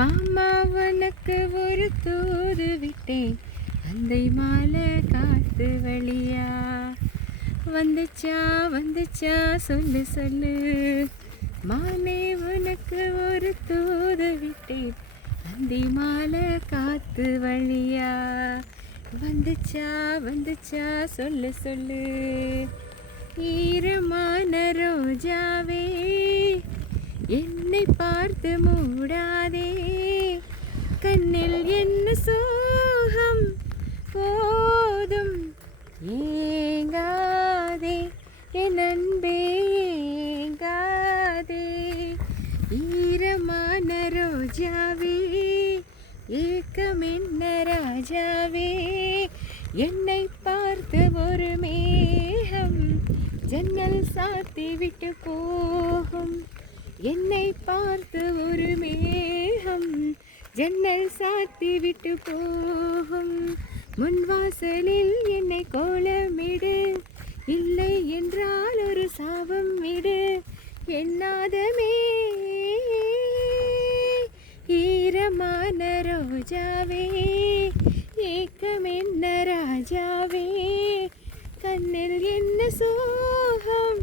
மாமாவனுக்கு ஒரு தூது விட்டேன், அந்தை மாலை காத்து வழியா. வந்துச்சா வந்துச்சா சொல்லு சொல்லு, மானே உனக்கு ஒரு தூது விட்டேன், அந்தை மாலை காத்து வழியா. வந்துச்சா வந்துச்சா சொல்லு சொல்லு. ஈரமான ரோஜாவே என்னை பார்த்து மூடாதே, கண்ணில் என்ன சோகம் போதும் ஏங்காதே, என் அன்பே ஏங்காதே. ஈரமான ரோஜாவே ஏக்கம் என்ன ராஜாவே, என்னை பார்த்து ஒரு மேகம் ஜன்னல் சாத்தி விட்டு போகும். என்னை பார்த்து ஒரு மேகம் ஜன்னல் சாத்தி விட்டு போகும். முன்வாசலில் என்னை கோலமிடு, இல்லை என்றால் ஒரு சாபம் விடு. என்னாதமே ஈரமான ரோஜாவே, ஏக்கம் என்ன ராஜாவே, கண்ணில் என்ன சோகம்